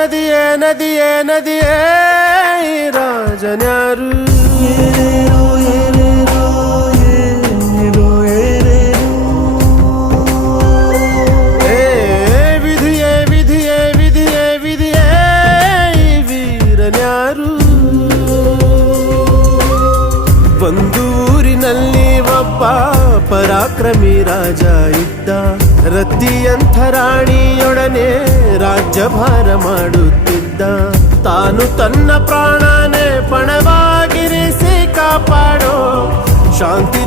ನದಿಯೇ ನದಿಯೇ ನದಿಯೇ ಈ ರಾಜನ್ಯಾರು ಏನೇನೋ ಏನೇನೋ ಏನೇನೋ ಏ ವಿಧಿಯೇ ವಿಧಿಯೇ ವಿಧಿಯೇ ವಿಧಿಯೇ ಈ ವೀರನ್ಯಾರು ಒಂದು ಊರಿನಲ್ಲಿ ಒಬ್ಬ ಪರಾಕ್ರಮಿ ರಾಜ ಇದ್ದ ರತಿಯಂಥ ರಾಣಿಯೊಡನೆ ರಾಜ್ಯಭಾರ ಮಾಡುತ್ತಿದ್ದ ತಾನು ತನ್ನ ಪ್ರಾಣನೇ ಪಣವಾಗಿರಿಸಿ ಕಾಪಾಡೋ ಶಾಂತಿ